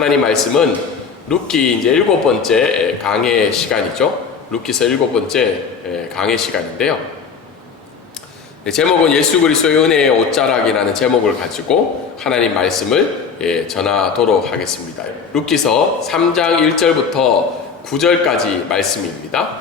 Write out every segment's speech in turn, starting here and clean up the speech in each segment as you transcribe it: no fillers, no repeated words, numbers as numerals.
하나님 말씀은 룻기 이제 7번째 강해 시간이죠. 룻기서 7번째 강해 시간인데요. 제목은 예수 그리스도의 은혜의 옷자락이라는 제목을 가지고 하나님 말씀을 전하도록 하겠습니다. 룻기서 3장 1절부터 9절까지 말씀입니다.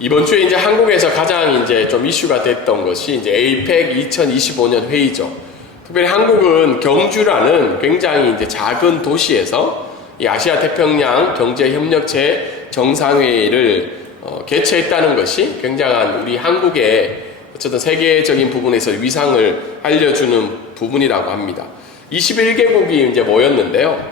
이번 주에 이제 한국에서 가장 이제 좀 이슈가 됐던 것이 이제 에이펙 2025년 회의죠. 특별히 한국은 경주라는 굉장히 이제 작은 도시에서 이 아시아 태평양 경제협력체 정상회의를 개최했다는 것이 굉장한 우리 한국의 어쨌든 세계적인 부분에서 위상을 알려주는 부분이라고 합니다. 21개국이 이제 모였는데요.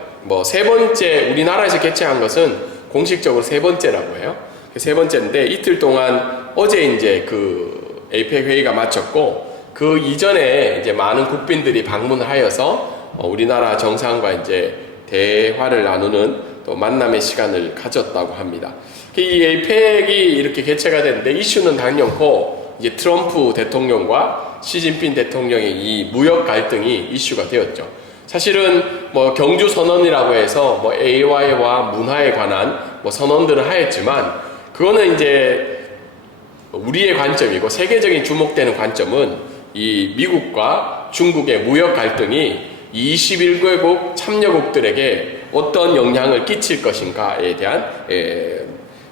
세 번째, 우리나라에서 개최한 것은 공식적으로 세 번째라고 해요. 세 번째인데 이틀 동안 어제 이제 그 에이펙 회의가 마쳤고 그 이전에 이제 많은 국빈들이 방문을 하여서 우리나라 정상과 이제 대화를 나누는 또 만남의 시간을 가졌다고 합니다. 이 에이펙이 이렇게 개최가 됐는데 이슈는 당연코 이제 트럼프 대통령과 시진핑 대통령의 이 무역 갈등이 이슈가 되었죠. 사실은 경주 선언이라고 해서 AI와 문화에 관한 선언들을 하였지만 그거는 이제 우리의 관점이고 세계적인 주목되는 관점은 이 미국과 중국의 무역 갈등이 21개국 참여국들에게 어떤 영향을 끼칠 것인가에 대한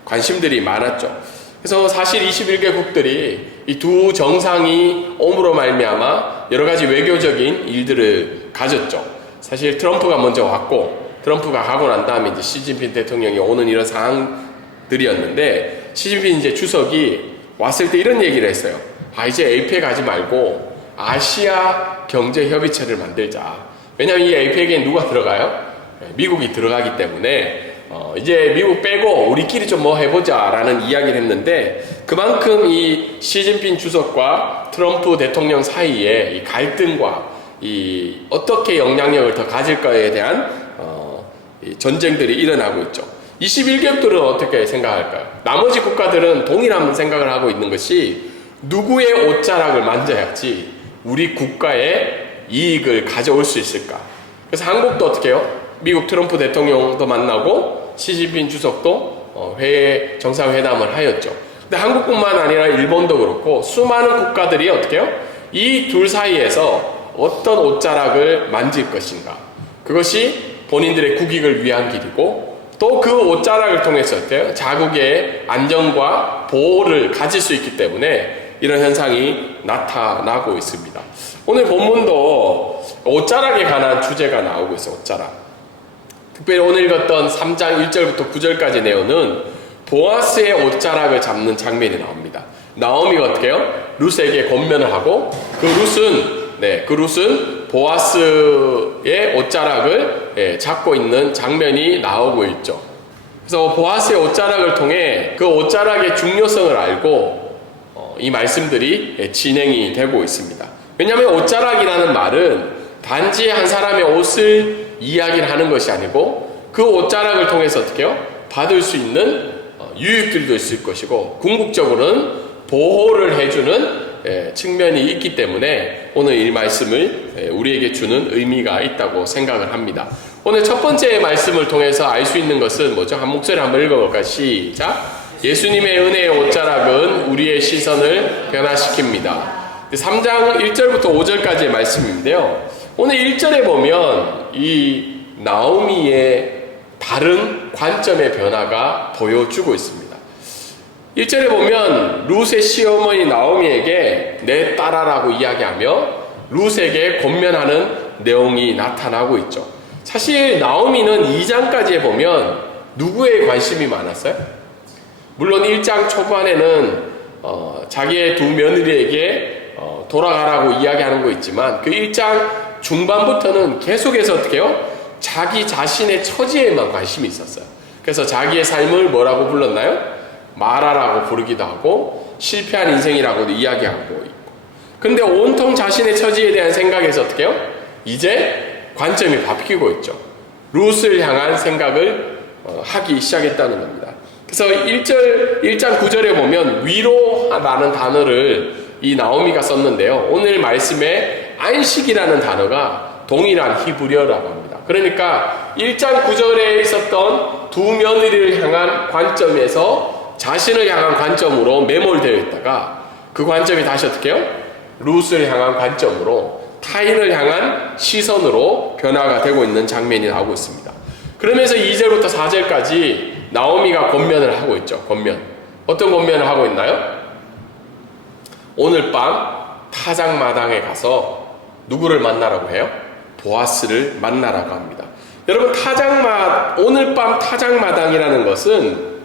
관심들이 많았죠. 그래서 사실 21개국들이 이 두 정상이 옴으로 말미암아 여러 가지 외교적인 일들을 가졌죠. 사실 트럼프가 먼저 왔고 트럼프가 가고 난 다음에 이제 시진핑 대통령이 오는 이런 상황들이었는데 시진핑 이제 주석이 왔을 때 이런 얘기를 했어요. 이제 에이펙 하지 말고 아시아 경제협의체를 만들자. 왜냐하면 이 에이펙에 누가 들어가요? 미국이 들어가기 때문에 이제 미국 빼고 우리끼리 좀 해보자 라는 이야기를 했는데 그만큼 이 시진핑 주석과 트럼프 대통령 사이에 이 갈등과 이 어떻게 영향력을 더 가질까에 대한 이 전쟁들이 일어나고 있죠. 21개국들은 어떻게 생각할까요? 나머지 국가들은 동일한 생각을 하고 있는 것이 누구의 옷자락을 만져야지 우리 국가의 이익을 가져올 수 있을까? 그래서 한국도 어떻게 해요? 미국 트럼프 대통령도 만나고 시진핑 주석도 정상회담을 하였죠. 근데 한국뿐만 아니라 일본도 그렇고 수많은 국가들이 어떻게 해요? 이 둘 사이에서 어떤 옷자락을 만질 것인가? 그것이 본인들의 국익을 위한 길이고 또 그 옷자락을 통해서 어때요? 자국의 안정과 보호를 가질 수 있기 때문에 이런 현상이 나타나고 있습니다. 오늘 본문도 옷자락에 관한 주제가 나오고 있어요. 옷자락. 특별히 오늘 읽었던 3장 1절부터 9절까지 내용은 보아스의 옷자락을 잡는 장면이 나옵니다. 나오미가 어떻게 해요? 룻에게 권면을 하고 그 룻은 보아스의 옷자락을 잡고 있는 장면이 나오고 있죠. 그래서 보아스의 옷자락을 통해 그 옷자락의 중요성을 알고 이 말씀들이 진행이 되고 있습니다. 왜냐하면 옷자락이라는 말은 단지 한 사람의 옷을 이야기를 하는 것이 아니고 그 옷자락을 통해서 어떻게 해요? 받을 수 있는 유익들도 있을 것이고 궁극적으로는 보호를 해주는 측면이 있기 때문에 오늘 이 말씀을 우리에게 주는 의미가 있다고 생각을 합니다. 오늘 첫 번째 말씀을 통해서 알 수 있는 것은 뭐죠? 한 목소리 한번 읽어볼까요? 시작! 예수님의 은혜의 옷자락은 우리의 시선을 변화시킵니다. 3장 1절부터 5절까지의 말씀인데요. 오늘 1절에 보면 이 나오미의 다른 관점의 변화가 보여주고 있습니다. 1절에 보면 룻의 시어머니 나오미에게 내 딸아라고 이야기하며 룻에게 권면하는 내용이 나타나고 있죠. 사실 나오미는 2장까지 보면 누구에 관심이 많았어요? 물론 1장 초반에는 자기의 두 며느리에게 돌아가라고 이야기하는 거 있지만 그 1장 중반부터는 계속해서 어떻게 해요? 자기 자신의 처지에만 관심이 있었어요. 그래서 자기의 삶을 뭐라고 불렀나요? 마라라고 부르기도 하고 실패한 인생이라고도 이야기하고 있고. 근데 온통 자신의 처지에 대한 생각에서 어떻게 해요? 이제 관점이 바뀌고 있죠. 룻을 향한 생각을 하기 시작했다는 겁니다. 그래서 1장 9절에 보면 위로라는 단어를 이 나오미가 썼는데요. 오늘 말씀에 안식이라는 단어가 동일한 히브리어라고 합니다. 그러니까 1장 9절에 있었던 두 며느리를 향한 관점에서 자신을 향한 관점으로 매몰되어 있다가 그 관점이 다시 어떻게 해요? 룻을 향한 관점으로 타인을 향한 시선으로 변화가 되고 있는 장면이 나오고 있습니다. 그러면서 2절부터 4절까지 나오미가 권면을 하고 있죠. 권면. 어떤 권면을 하고 있나요? 오늘 밤 타작마당에 가서 누구를 만나라고 해요? 보아스를 만나라고 합니다. 여러분, 오늘 밤 타작마당이라는 것은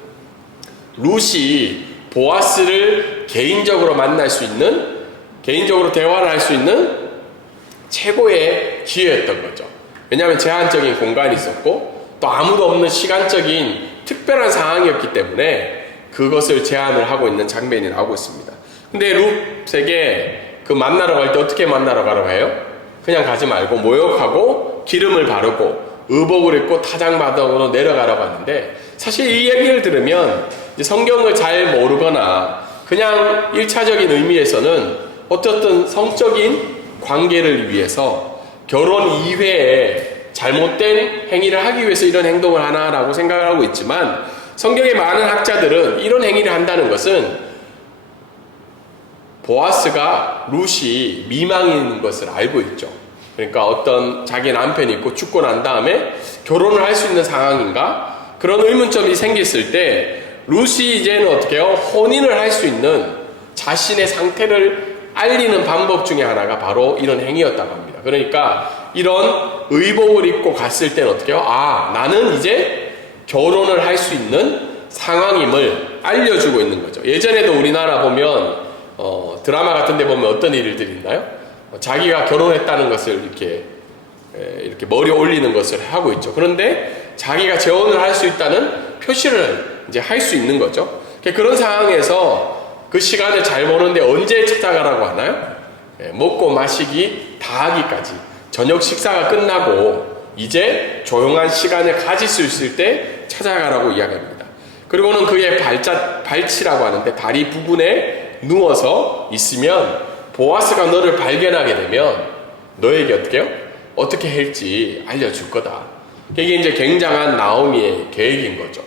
룻이 보아스를 개인적으로 만날 수 있는, 개인적으로 대화를 할 수 있는 최고의 기회였던 거죠. 왜냐하면 제한적인 공간이 있었고 또 아무도 없는 시간적인 특별한 상황이었기 때문에 그것을 제안을 하고 있는 장면이 나오고 있습니다. 근데 룻에게 그 만나러 갈 때 어떻게 만나러 가라고 해요? 그냥 가지 말고 모욕하고 기름을 바르고 의복을 입고 타작마당으로 내려가라고 하는데, 사실 이 얘기를 들으면 성경을 잘 모르거나 그냥 1차적인 의미에서는 어떻든 성적인 관계를 위해서 결혼 이외에 잘못된 행위를 하기 위해서 이런 행동을 하나라고 생각을 하고 있지만, 성경의 많은 학자들은 이런 행위를 한다는 것은 보아스가 룻이 미망이 있는 것을 알고 있죠. 그러니까 어떤 자기 남편이 있고 죽고 난 다음에 결혼을 할 수 있는 상황인가? 그런 의문점이 생겼을 때 룻이 이제는 어떻게 해요? 혼인을 할 수 있는 자신의 상태를 알리는 방법 중에 하나가 바로 이런 행위였다고 합니다. 그러니까 이런 의복을 입고 갔을 때는 어떻게 해요? 아, 나는 이제 결혼을 할 수 있는 상황임을 알려주고 있는 거죠. 예전에도 우리나라 보면 드라마 같은 데 보면 어떤 일들이 있나요? 자기가 결혼했다는 것을 이렇게 머리에 올리는 것을 하고 있죠. 그런데 자기가 재혼을 할 수 있다는 표시를 이제 할 수 있는 거죠. 그런 상황에서 그 시간을 잘 보는데 언제 찾아가라고 하나요? 먹고 마시기 다 하기까지, 저녁 식사가 끝나고 이제 조용한 시간을 가질 수 있을 때 찾아가라고 이야기합니다. 그리고는 그의 발치라고 하는데 다리 부분에 누워서 있으면 보아스가 너를 발견하게 되면 너에게 어떻게 할지 알려줄 거다. 이게 이제 굉장한 나오미의 계획인 거죠.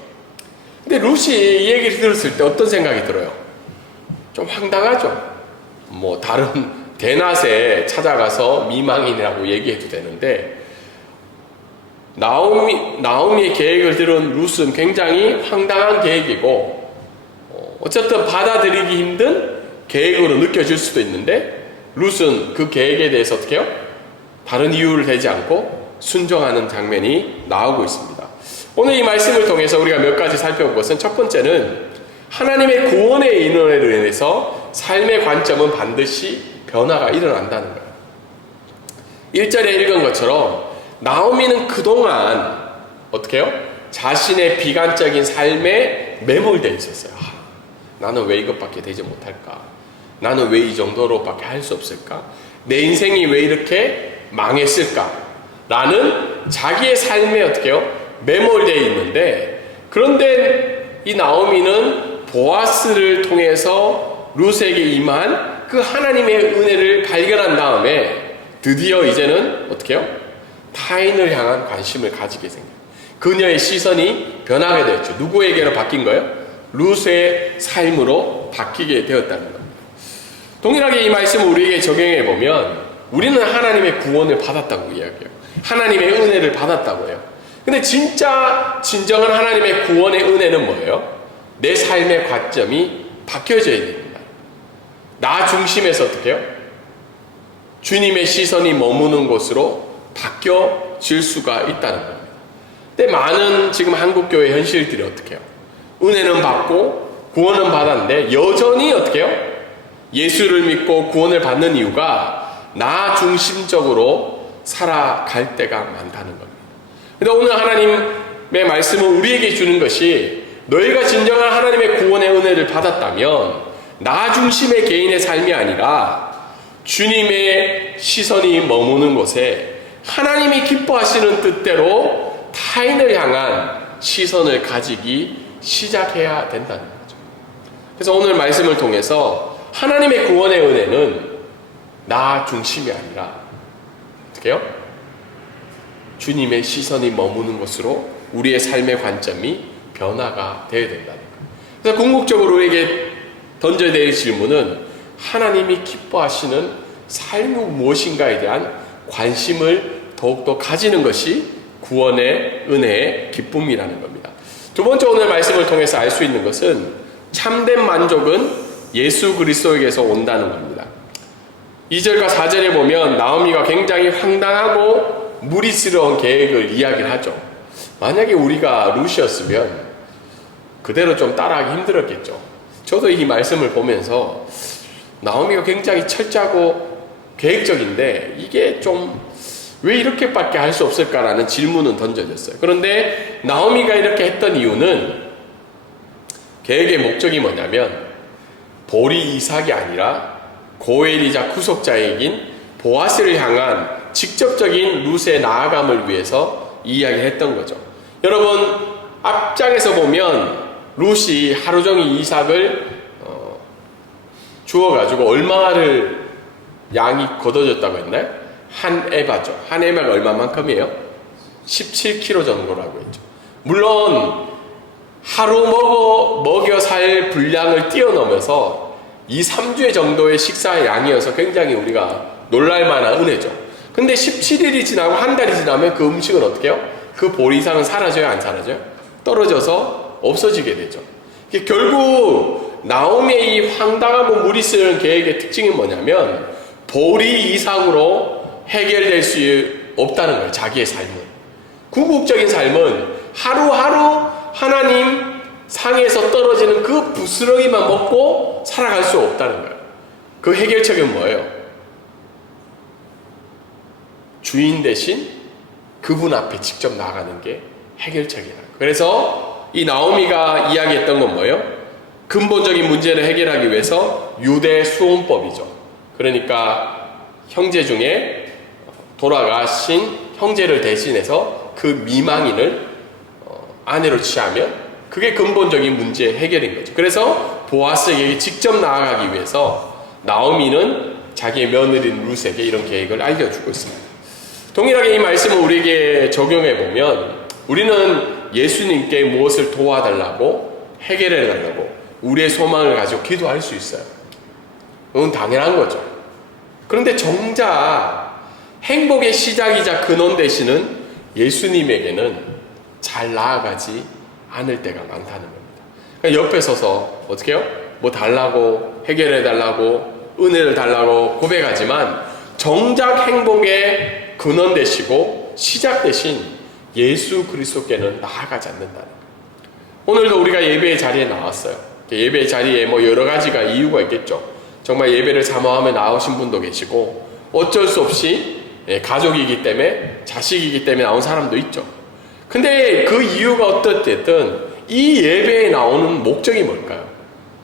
근데 룻이 이 얘기를 들었을 때 어떤 생각이 들어요? 좀 황당하죠. 뭐 다른 대낮에 찾아가서 미망인이라고 얘기해도 되는데, 나오미의 계획을 들은 룻은 굉장히 황당한 계획이고 어쨌든 받아들이기 힘든 계획으로 느껴질 수도 있는데, 룻은 그 계획에 대해서 어떻게 해요? 다른 이유를 대지 않고 순종하는 장면이 나오고 있습니다. 오늘 이 말씀을 통해서 우리가 몇 가지 살펴볼 것은, 첫 번째는 하나님의 구원의 인원으로 인해서 삶의 관점은 반드시 변화가 일어난다는 거예요. 1절에 읽은 것처럼 나오미는 그동안 어떻게 해요? 자신의 비관적인 삶에 매몰되어 있었어요. 나는 왜 이것밖에 되지 못할까? 나는 왜 이 정도로밖에 할 수 없을까? 내 인생이 왜 이렇게 망했을까? 라는 자기의 삶에 어떻게 해요? 매몰되어 있는데, 그런데 이 나오미는 보아스를 통해서 룻에게 임한 그 하나님의 은혜를 발견한 다음에 드디어 이제는 어떻게 해요? 타인을 향한 관심을 가지게 생겨요. 그녀의 시선이 변하게 되었죠. 누구에게로 바뀐 거예요? 룻의 삶으로 바뀌게 되었다는 겁니다. 동일하게 이 말씀을 우리에게 적용해 보면 우리는 하나님의 구원을 받았다고 이야기해요. 하나님의 은혜를 받았다고 해요. 근데 진정한 하나님의 구원의 은혜는 뭐예요? 내 삶의 관점이 바뀌어져야 됩니다. 나 중심에서 어떻게 해요? 주님의 시선이 머무는 곳으로 바뀌어질 수가 있다는 겁니다. 근데 많은 지금 한국교회 현실들이 어떻게 해요? 은혜는 받고 구원은 받았는데 여전히 어떻게 해요? 예수를 믿고 구원을 받는 이유가 나 중심적으로 살아갈 때가 많다는 겁니다. 근데 오늘 하나님의 말씀은 우리에게 주는 것이, 너희가 진정한 하나님의 구원의 은혜를 받았다면 나 중심의 개인의 삶이 아니라 주님의 시선이 머무는 곳에 하나님이 기뻐하시는 뜻대로 타인을 향한 시선을 가지기 시작해야 된다는 거죠. 그래서 오늘 말씀을 통해서 하나님의 구원의 은혜는 나 중심이 아니라 어떻게 해요? 주님의 시선이 머무는 것으로 우리의 삶의 관점이 변화가 되어야 된다는 거예요. 그래서 궁극적으로 우리에게 던져야 될 질문은 하나님이 기뻐하시는 삶이 무엇인가에 대한 관심을 더욱더 가지는 것이 구원의 은혜의 기쁨이라는 겁니다. 두 번째 오늘 말씀을 통해서 알 수 있는 것은 참된 만족은 예수 그리스도에게서 온다는 겁니다. 2절과 4절에 보면 나오미가 굉장히 황당하고 무리스러운 계획을 이야기를 하죠. 만약에 우리가 룻이었으면 그대로 좀 따라하기 힘들었겠죠. 저도 이 말씀을 보면서 나오미가 굉장히 철저하고 계획적인데 이게 좀 왜 이렇게밖에 할 수 없을까라는 질문은 던져졌어요. 그런데 나오미가 이렇게 했던 이유는 계획의 목적이 뭐냐면 볼이 이삭이 아니라 고엘이자 구속자이긴 보아스를 향한 직접적인 룻의 나아감을 위해서 이야기했던 거죠. 여러분 앞장에서 보면 룻이 하루 종일 이삭을 주워가지고 얼마를 양이 걷어졌다고 했나요? 한 에바죠. 한 에바가 얼마만큼이에요? 17kg 정도라고 했죠. 물론 하루 먹여 살 분량을 뛰어넘어서 2-3주의 정도의 식사의 양이어서 굉장히 우리가 놀랄만한 은혜죠. 근데 17일이 지나고 한 달이 지나면 그 음식은 어떻게 해요? 그 볼 이상은 사라져요? 안 사라져요? 떨어져서 없어지게 되죠. 결국 나오미의 이 황당하고 무리스러운 계획의 특징이 뭐냐면 볼이 이상으로 해결될 수 없다는 거예요. 자기의 삶은. 궁극적인 삶은 하루하루 하나님 상에서 떨어지는 그 부스러기만 먹고 살아갈 수 없다는 거예요. 그 해결책은 뭐예요? 주인 대신 그분 앞에 직접 나가는 게 해결책이라는 거예요. 그래서 이 나오미가 이야기했던 건 뭐예요? 근본적인 문제를 해결하기 위해서 유대 수혼법이죠. 그러니까 형제 중에 돌아가신 형제를 대신해서 그 미망인을 아내로 취하면 그게 근본적인 문제 해결인 거죠. 그래서 보아스에게 직접 나아가기 위해서 나오미는 자기의 며느리인 룻에게 이런 계획을 알려주고 있습니다. 동일하게 이 말씀을 우리에게 적용해 보면 우리는 예수님께 무엇을 도와달라고 해결해 달라고 우리의 소망을 가지고 기도할 수 있어요. 그건 당연한 거죠. 그런데 정작 행복의 시작이자 근원 되시는 예수님에게는 잘 나아가지 않을 때가 많다는 겁니다. 그러니까 옆에 서서 어떻게 해요? 뭐 달라고 해결해 달라고 은혜를 달라고 고백하지만 정작 행복의 근원 되시고 시작 되신 예수 그리스도께는 나아가지 않는다는 거예요. 오늘도 우리가 예배의 자리에 나왔어요. 예배의 자리에 뭐 여러 가지가 이유가 있겠죠. 정말 예배를 사모하며 나오신 분도 계시고 어쩔 수 없이 가족이기 때문에 자식이기 때문에 나온 사람도 있죠. 근데 그 이유가 어떻든 이 예배에 나오는 목적이 뭘까요?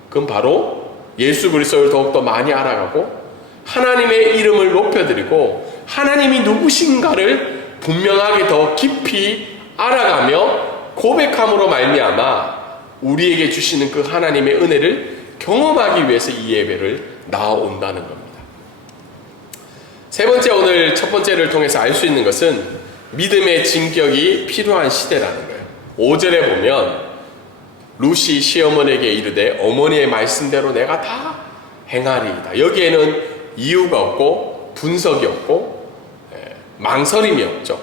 그건 바로 예수 그리스도를 더욱더 많이 알아가고 하나님의 이름을 높여드리고 하나님이 누구신가를 분명하게 더 깊이 알아가며 고백함으로 말미암아 우리에게 주시는 그 하나님의 은혜를 경험하기 위해서 이 예배를 나아온다는 겁니다. 세 번째, 오늘 첫 번째를 통해서 알 수 있는 것은 믿음의 진격이 필요한 시대라는 거예요. 5절에 보면 룻이 시어머니에게 이르되 어머니의 말씀대로 내가 다 행하리이다. 여기에는 이유가 없고 분석이 없고 망설임이 없죠.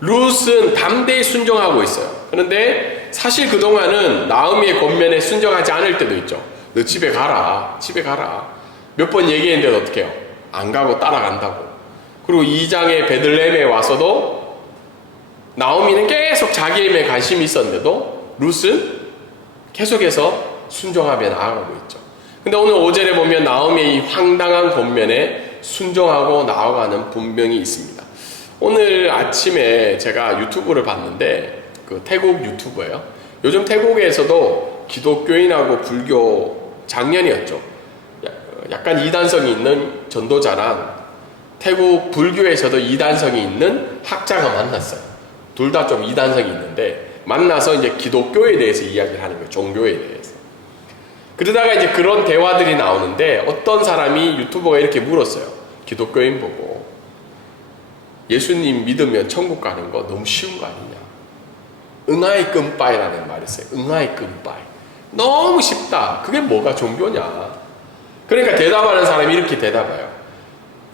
룻은 담대히 순종하고 있어요. 그런데 사실 그동안은 나오미의 권면에 순종하지 않을 때도 있죠. 너 집에 가라. 집에 가라. 몇 번 얘기했는데 어떻게 해요? 안 가고 따라간다고. 그리고 2장의 베들레헴에 와서도 나오미는 계속 자기 힘에 관심이 있었는데도 룻은 계속해서 순종하며 나아가고 있죠. 근데 오늘 5절에 보면 나오미의 이 황당한 권면에 순종하고 나아가는 분명히 있습니다. 오늘 아침에 제가 유튜브를 봤는데 그 태국 유튜브예요. 요즘 태국에서도 기독교인하고 불교 작년이었죠. 약간 이단성이 있는 전도자랑 태국 불교에서도 이단성이 있는 학자가 만났어요. 둘 다 좀 이단성이 있는데 만나서 이제 기독교에 대해서 이야기를 하는 거예요. 종교에 대해서. 그러다가 이제 그런 대화들이 나오는데 어떤 사람이 유튜버가 이렇게 물었어요. 기독교인 보고 예수님 믿으면 천국 가는 거 너무 쉬운 거 아니냐. 응아이 끔빠이라는 말이 있어요. 응아이 끔빠이. 너무 쉽다. 그게 뭐가 종교냐. 그러니까 대답하는 사람이 이렇게 대답해요.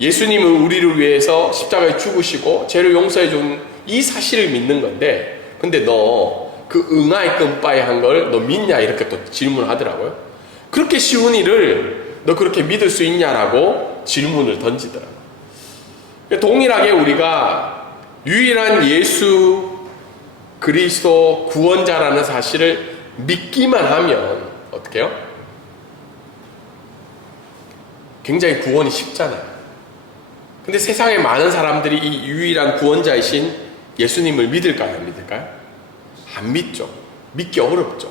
예수님은 우리를 위해서 십자가에 죽으시고 죄를 용서해 준 이 사실을 믿는 건데, 근데 너 그 응아이 끔빠이 한 걸 너 믿냐? 이렇게 또 질문하더라고요. 그렇게 쉬운 일을 너 그렇게 믿을 수 있냐라고 질문을 던지더라고요. 동일하게 우리가 유일한 예수 그리스도 구원자라는 사실을 믿기만 하면 어떻게 해요? 굉장히 구원이 쉽잖아요. 근데 세상에 많은 사람들이 이 유일한 구원자이신 예수님을 믿을까요? 안 믿을까요? 안 믿죠. 믿기 어렵죠.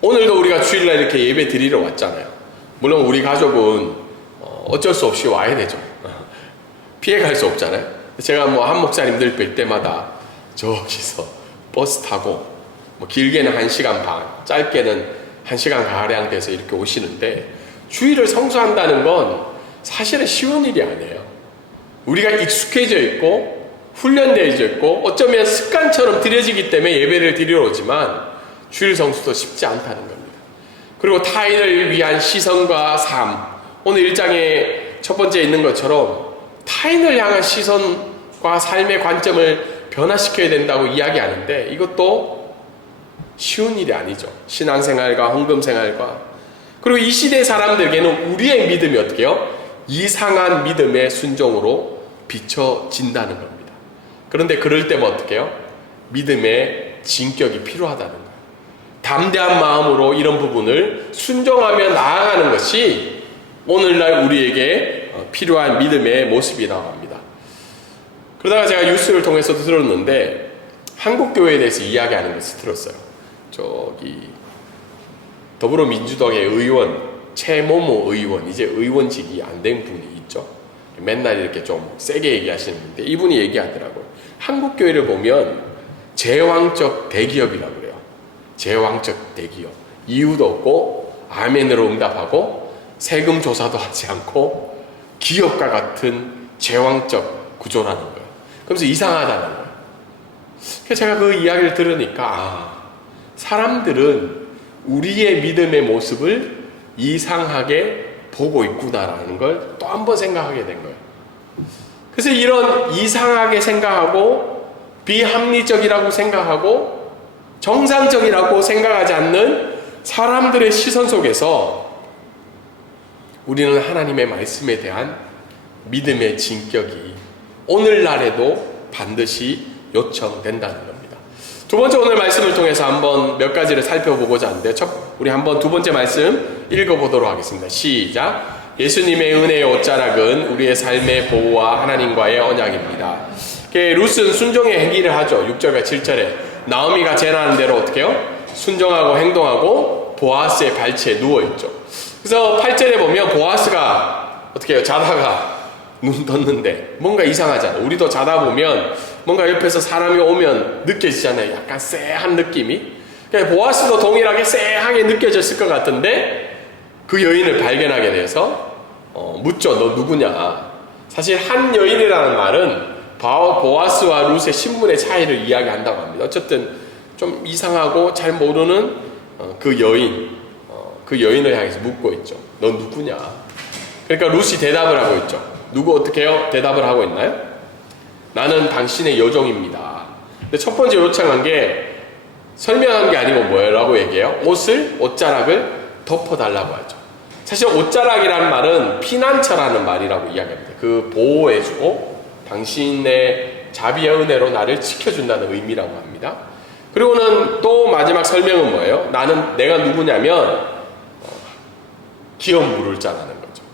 오늘도 우리가 주일날 이렇게 예배 드리러 왔잖아요. 물론 우리 가족은 어쩔 수 없이 와야 되죠. 피해갈 수 없잖아요. 제가 뭐 한 목사님들 뵐 때마다 저기서 버스 타고 뭐 길게는 1시간 반, 짧게는 1시간 가량 돼서 이렇게 오시는데, 주일을 성수한다는 건 사실은 쉬운 일이 아니에요. 우리가 익숙해져 있고 훈련되어 있고 어쩌면 습관처럼 드려지기 때문에 예배를 드리러 오지만 주일 성수도 쉽지 않다는 겁니다. 그리고 타인을 위한 시선과 삶, 오늘 1장에 첫 번째 있는 것처럼 타인을 향한 시선과 삶의 관점을 변화시켜야 된다고 이야기하는데, 이것도 쉬운 일이 아니죠. 신앙생활과 헌금생활과, 그리고 이 시대 사람들에게는 우리의 믿음이 어떻게 해요? 이상한 믿음의 순종으로 비춰진다는 겁니다. 그런데 그럴 때면 어떻게 해요? 믿음의 진격이 필요하다는 거예요. 담대한 마음으로 이런 부분을 순종하며 나아가는 것이 오늘날 우리에게 필요한 믿음의 모습이라고 합니다. 그러다가 제가 뉴스를 통해서도 들었는데, 한국교회에 대해서 이야기하는 것을 들었어요. 저기 더불어민주당의 의원 최모모 의원, 이제 의원직이 안 된 분이 있죠. 맨날 이렇게 좀 세게 얘기하시는데, 이분이 얘기하더라고요. 한국교회를 보면 제왕적 대기업이라고 그래요. 제왕적 대기업. 이유도 없고 아멘으로 응답하고 세금 조사도 하지 않고 기업과 같은 제왕적 구조라는 거예요. 그러면서 이상하다는 거예요. 그래서 제가 그 이야기를 들으니까 사람들은 우리의 믿음의 모습을 이상하게 보고 있구나라는 걸 또 한 번 생각하게 된 거예요. 그래서 이런 이상하게 생각하고 비합리적이라고 생각하고 정상적이라고 생각하지 않는 사람들의 시선 속에서 우리는 하나님의 말씀에 대한 믿음의 진격이 오늘날에도 반드시 요청된다는 겁니다. 두 번째, 오늘 말씀을 통해서 한번 몇 가지를 살펴보고자 하는데, 우리 한번 두 번째 말씀 읽어보도록 하겠습니다. 시작. 예수님의 은혜의 옷자락은 우리의 삶의 보호와 하나님과의 언약입니다. 룻은 순종의 행위를 하죠. 6절과 7절에 나오미가 재난하는 대로 어떻게 해요? 순종하고 행동하고 보아스의 발치에 누워있죠. 그래서 8절에 보면 보아스가 어떻게 해요? 자다가 눈 떴는데 뭔가 이상하잖아요. 우리도 자다 보면 뭔가 옆에서 사람이 오면 느껴지잖아요. 약간 쎄한 느낌이. 그러니까 보아스도 동일하게 쎄하게 느껴졌을 것 같은데, 그 여인을 발견하게 돼서 묻죠. 너 누구냐? 사실 한 여인이라는 말은 보아스와 룻의 신분의 차이를 이야기한다고 합니다. 어쨌든 좀 이상하고 잘 모르는 그 여인을 향해서 묻고 있죠. 너 누구냐? 그러니까 룻이 대답을 하고 있죠. 누구 어떻게 해요? 대답을 하고 있나요? 나는 당신의 여종입니다. 근데 첫 번째 요청한 게 설명한 게 아니고 뭐예요? 라고 얘기해요. 옷자락을 덮어달라고 하죠. 사실 옷자락이라는 말은 피난처라는 말이라고 이야기합니다. 그 보호해주고 당신의 자비의 은혜로 나를 지켜준다는 의미라고 합니다. 그리고는 또 마지막 설명은 뭐예요? 내가 누구냐면 기업 물을 자라는 거죠.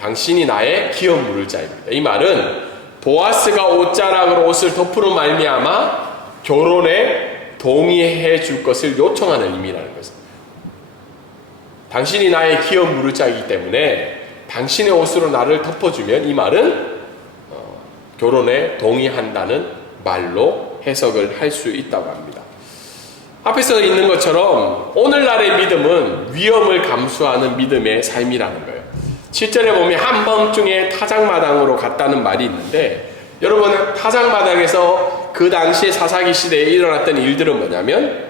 당신이 나의 기업 물을 자입니다. 이 말은 보아스가 옷자락으로 옷을 덮으로 말미암아 결혼에 동의해 줄 것을 요청하는 의미라는 것입니다. 당신이 나의 기업 물을 자이기 때문에 당신의 옷으로 나를 덮어주면, 이 말은 결혼에 동의한다는 말로 해석을 할 수 있다고 합니다. 앞에서 있는 것처럼 오늘날의 믿음은 위험을 감수하는 믿음의 삶이라는 거예요. 7절에 보면 한밤중에 타작마당으로 갔다는 말이 있는데, 여러분, 타작마당에서 그 당시에 사사기 시대에 일어났던 일들은 뭐냐면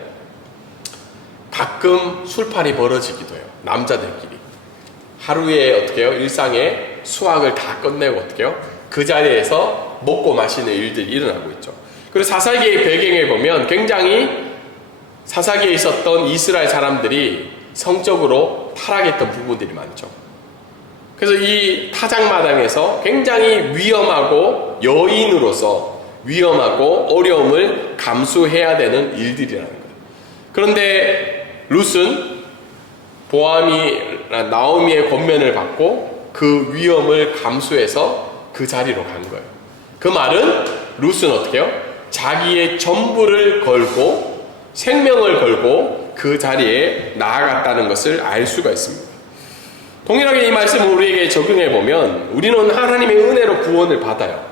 가끔 술판이 벌어지기도 해요. 남자들끼리. 하루에 어떻게 해요? 일상의 수확을 다 끝내고 어떻게 해요? 그 자리에서 먹고 마시는 일들이 일어나고 있죠. 그리고 사사기의 배경에 보면 굉장히 사사기에 있었던 이스라엘 사람들이 성적으로 타락했던 부분들이 많죠. 그래서 이 타작마당에서 굉장히 위험하고 여인으로서 위험하고 어려움을 감수해야 되는 일들이라는 거예요. 그런데 룻은 나오미의 권면을 받고 그 위험을 감수해서 그 자리로 간 거예요. 그 말은 룻은 어떻게 해요? 자기의 전부를 걸고 생명을 걸고 그 자리에 나아갔다는 것을 알 수가 있습니다. 동일하게 이 말씀을 우리에게 적용해 보면 우리는 하나님의 은혜로 구원을 받아요.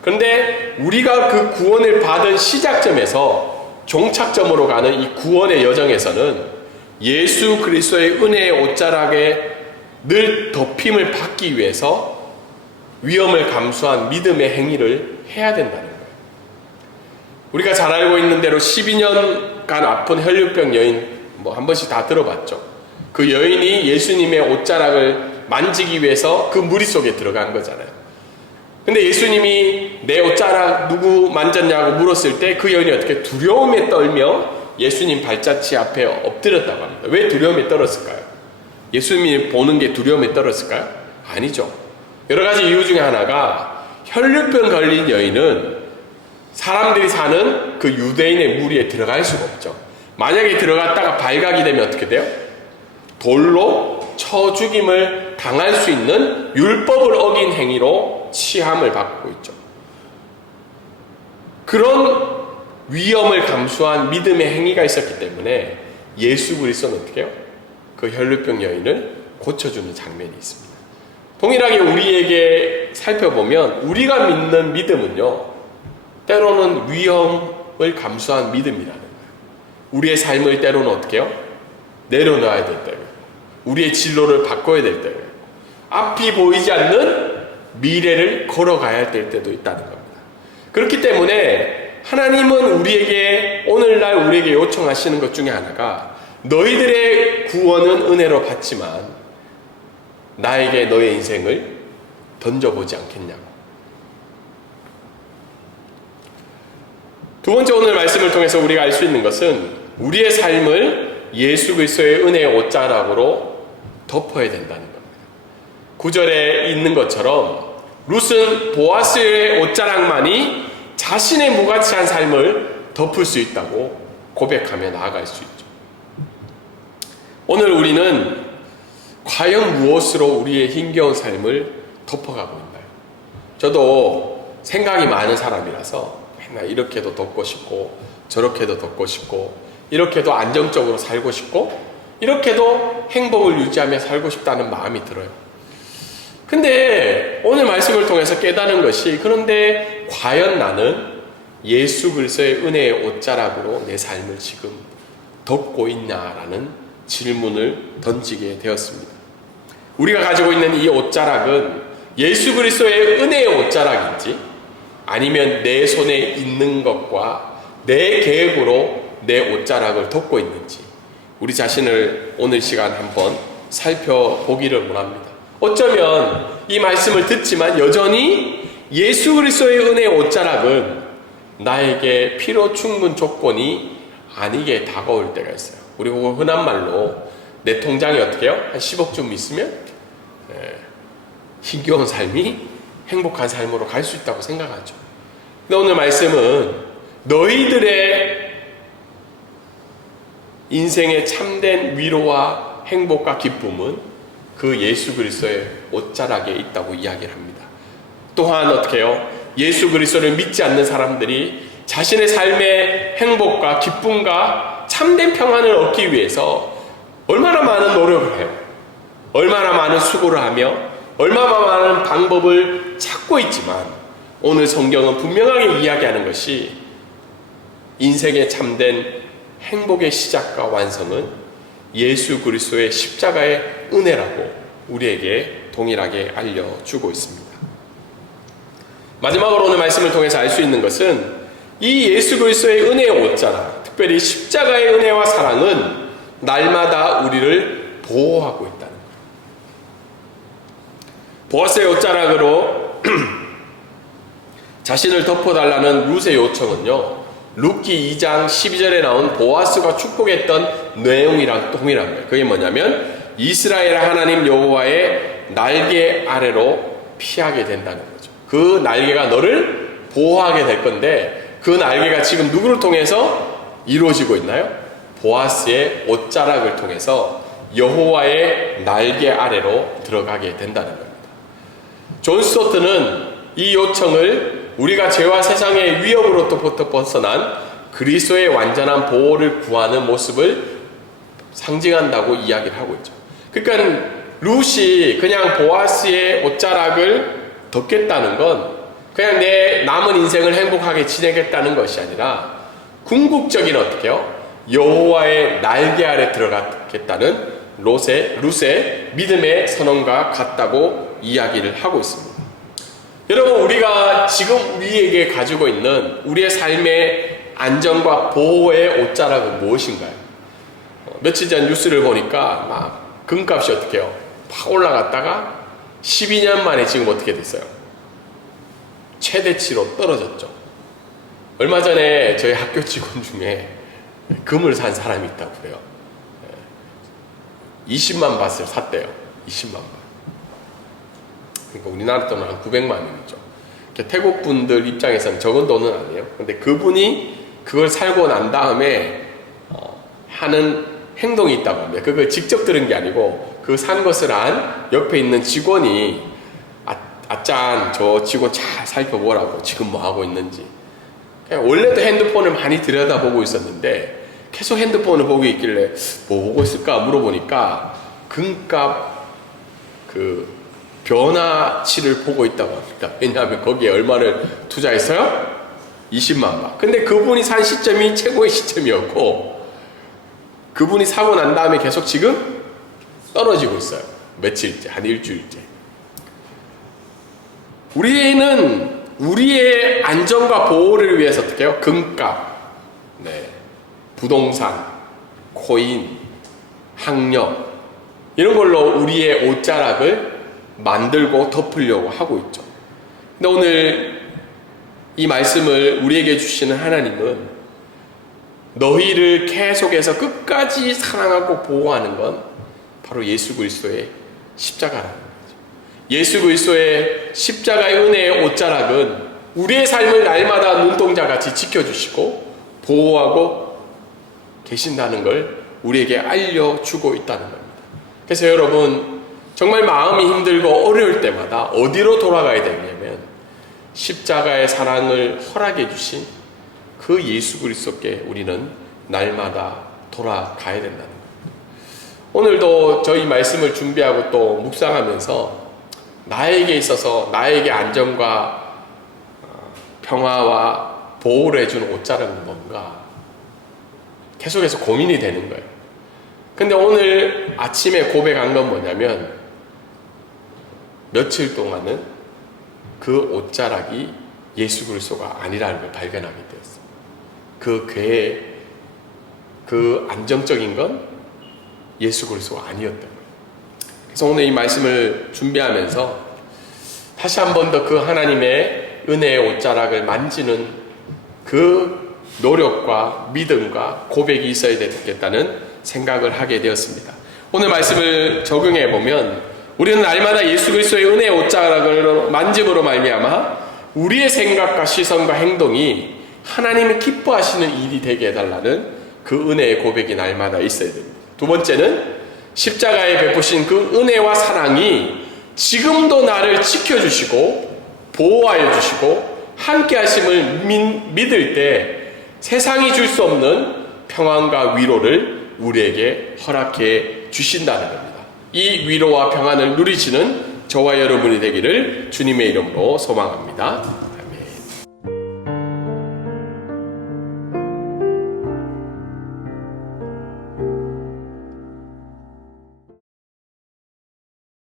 그런데 우리가 그 구원을 받은 시작점에서 종착점으로 가는 이 구원의 여정에서는 예수 그리스도의 은혜의 옷자락에 늘 덮임을 받기 위해서 위험을 감수한 믿음의 행위를 해야 된다는 거예요. 우리가 잘 알고 있는 대로 12년간 아픈 혈류병 여인 한 번씩 다 들어봤죠. 그 여인이 예수님의 옷자락을 만지기 위해서 그 무리 속에 들어간 거잖아요. 근데 예수님이 내 옷자락 누구 만졌냐고 물었을 때 그 여인이 어떻게 두려움에 떨며 예수님 발자취 앞에 엎드렸다고 합니다. 왜 두려움에 떨었을까요? 예수님이 보는 게 두려움에 떨었을까요? 아니죠. 여러 가지 이유 중에 하나가 혈류병 걸린 여인은 사람들이 사는 그 유대인의 무리에 들어갈 수가 없죠. 만약에 들어갔다가 발각이 되면 어떻게 돼요? 돌로 쳐 죽임을 당할 수 있는 율법을 어긴 행위로 치함을 받고 있죠. 그런 위험을 감수한 믿음의 행위가 있었기 때문에 예수 그리스도는 어떻게 해요? 그 혈류병 여인을 고쳐주는 장면이 있습니다. 동일하게 우리에게 살펴보면 우리가 믿는 믿음은요, 때로는 위험을 감수한 믿음이라는 거예요. 우리의 삶을 때로는 어떻게 해요? 내려놔야 될 때고, 우리의 진로를 바꿔야 될 때고, 앞이 보이지 않는 미래를 걸어가야 될 때도 있다는 겁니다. 그렇기 때문에 하나님은 우리에게 오늘날 우리에게 요청하시는 것 중에 하나가 너희들의 구원은 은혜로 받지만 나에게 너의 인생을 던져보지 않겠냐고. 두 번째, 오늘 말씀을 통해서 우리가 알 수 있는 것은 우리의 삶을 예수 그리스도의 은혜의 옷자락으로 덮어야 된다는 겁니다. 9절에 있는 것처럼 룻은 보아스의 옷자락만이 자신의 무가치한 삶을 덮을 수 있다고 고백하며 나아갈 수 있죠. 오늘 우리는 과연 무엇으로 우리의 힘겨운 삶을 덮어가고 있나요? 저도 생각이 많은 사람이라서 맨날 이렇게도 덮고 싶고 저렇게도 덮고 싶고 이렇게도 안정적으로 살고 싶고 이렇게도 행복을 유지하며 살고 싶다는 마음이 들어요. 근데 오늘 말씀을 통해서 깨닫는 것이, 그런데 과연 나는 예수 그리스도의 은혜의 옷자락으로 내 삶을 지금 덮고 있냐라는 질문을 던지게 되었습니다. 우리가 가지고 있는 이 옷자락은 예수 그리스도의 은혜의 옷자락인지 아니면 내 손에 있는 것과 내 계획으로 내 옷자락을 덮고 있는지 우리 자신을 오늘 시간 한번 살펴보기를 원합니다. 어쩌면 이 말씀을 듣지만 여전히 예수 그리스도의 은혜의 옷자락은 나에게 필요 충분 조건이 아니게 다가올 때가 있어요. 우리 흔한 말로 내 통장에 어떻게 해요? 한 10억쯤 있으면 힘겨운 삶이 행복한 삶으로 갈 수 있다고 생각하죠. 근데 오늘 말씀은 너희들의 인생의 참된 위로와 행복과 기쁨은 그 예수 그리스도의 옷자락에 있다고 이야기를 합니다. 또한 어떻게 해요? 예수 그리스도를 믿지 않는 사람들이 자신의 삶의 행복과 기쁨과 참된 평안을 얻기 위해서 얼마나 많은 노력을 해요. 얼마나 많은 수고를 하며 얼마나 많은 방법을 찾고 있지만 오늘 성경은 분명하게 이야기하는 것이 인생의 참된 행복의 시작과 완성은 예수 그리스도의 십자가의 은혜라고 우리에게 동일하게 알려주고 있습니다. 마지막으로 오늘 말씀을 통해서 알 수 있는 것은 이 예수 그리스도의 은혜의 옷자락, 특별히 십자가의 은혜와 사랑은 날마다 우리를 보호하고 있다는 거예요. 보아스의 옷자락으로 자신을 덮어달라는 룻의 요청은요, 룻기 2장 12절에 나온 보아스가 축복했던 내용이랑 동일한 거예요. 그게 뭐냐면 이스라엘 하나님 여호와의 날개 아래로 피하게 된다는 거죠. 그 날개가 너를 보호하게 될 건데 그 날개가 지금 누구를 통해서 이루어지고 있나요? 보아스의 옷자락을 통해서 여호와의 날개 아래로 들어가게 된다는 겁니다. 존 스토트는 이 요청을 우리가 죄와 세상의 위협으로부터 벗어난 그리스도의 완전한 보호를 구하는 모습을 상징한다고 이야기를 하고 있죠. 그러니까 룻이 그냥 보아스의 옷자락을 덮겠다는 건 그냥 내 남은 인생을 행복하게 지내겠다는 것이 아니라 궁극적인 어떻게요? 여호와의 날개 아래 들어가겠다는 룻의 믿음의 선언과 같다고 이야기를 하고 있습니다. 여러분, 우리가 지금 우리에게 가지고 있는 우리의 삶의 안정과 보호의 옷자락은 무엇인가요? 며칠 전 뉴스를 보니까 막 금값이 어떻게 해요? 팍 올라갔다가 12년 만에 지금 어떻게 됐어요? 최대치로 떨어졌죠. 얼마 전에 저희 학교 직원 중에 금을 산 사람이 있다고 그래요. 20만 밭을 샀대요. 20만 밭. 그러니까 우리나라 돈은 한 900만 원이죠. 태국 분들 입장에서는 적은 돈은 아니에요. 근데 그분이 그걸 살고 난 다음에 하는 행동이 있다고 합니다. 그걸 직접 들은 게 아니고 그 산 것을 안 옆에 있는 직원이 아짠 저 직원 잘 살펴보라고 지금 뭐 하고 있는지. 원래도 핸드폰을 많이 들여다보고 있었는데 계속 핸드폰을 보고 있길래 뭐 보고 있을까 물어보니까 금값 그 변화치를 보고 있다고 합니다. 왜냐하면 거기에 얼마를 투자했어요? 20만 바. 근데 그분이 산 시점이 최고의 시점이었고 그분이 사고 난 다음에 계속 지금 떨어지고 있어요. 며칠째, 한 일주일째. 우리는 우리의 안전과 보호를 위해서 어떻게 해요? 금값, 부동산, 코인, 학력 이런 걸로 우리의 옷자락을 만들고 덮으려고 하고 있죠. 근데 오늘 이 말씀을 우리에게 주시는 하나님은 너희를 계속해서 끝까지 사랑하고 보호하는 건 바로 예수 그리스도의 십자가라는 거죠. 예수 그리스도의 십자가의 은혜의 옷자락은 우리의 삶을 날마다 눈동자같이 지켜주시고 보호하고 계신다는 걸 우리에게 알려주고 있다는 겁니다. 그래서 여러분 정말 마음이 힘들고 어려울 때마다 어디로 돌아가야 되냐면 십자가의 사랑을 허락해 주신 그 예수 그리스도께 우리는 날마다 돌아가야 된다는 겁니다. 오늘도 저희 말씀을 준비하고 또 묵상하면서 나에게 있어서 나에게 안정과 평화와 보호를 해주는 옷자락은 뭔가 계속해서 고민이 되는 거예요. 근데 오늘 아침에 고백한 건 뭐냐면 며칠 동안은 그 옷자락이 예수 그리스도가 아니라는 걸 발견하게 되었어요. 그 괴의 그 안정적인 건 예수 그리스도가 아니었던 거예요. 그래서 오늘 이 말씀을 준비하면서 다시 한 번 더 그 하나님의 은혜의 옷자락을 만지는 그 노력과 믿음과 고백이 있어야 되겠다는 생각을 하게 되었습니다. 오늘 말씀을 적용해 보면 우리는 날마다 예수 그리스도의 은혜의 옷자락을 만짐으로 말미암아 우리의 생각과 시선과 행동이 하나님이 기뻐하시는 일이 되게 해달라는 그 은혜의 고백이 날마다 있어야 됩니다. 두 번째는 십자가에 베푸신 그 은혜와 사랑이 지금도 나를 지켜주시고 보호하여 주시고 함께 하심을 믿을 때 세상이 줄 수 없는 평안과 위로를 우리에게 허락해 주신다는 겁니다. 이 위로와 평안을 누리시는 저와 여러분이 되기를 주님의 이름으로 소망합니다.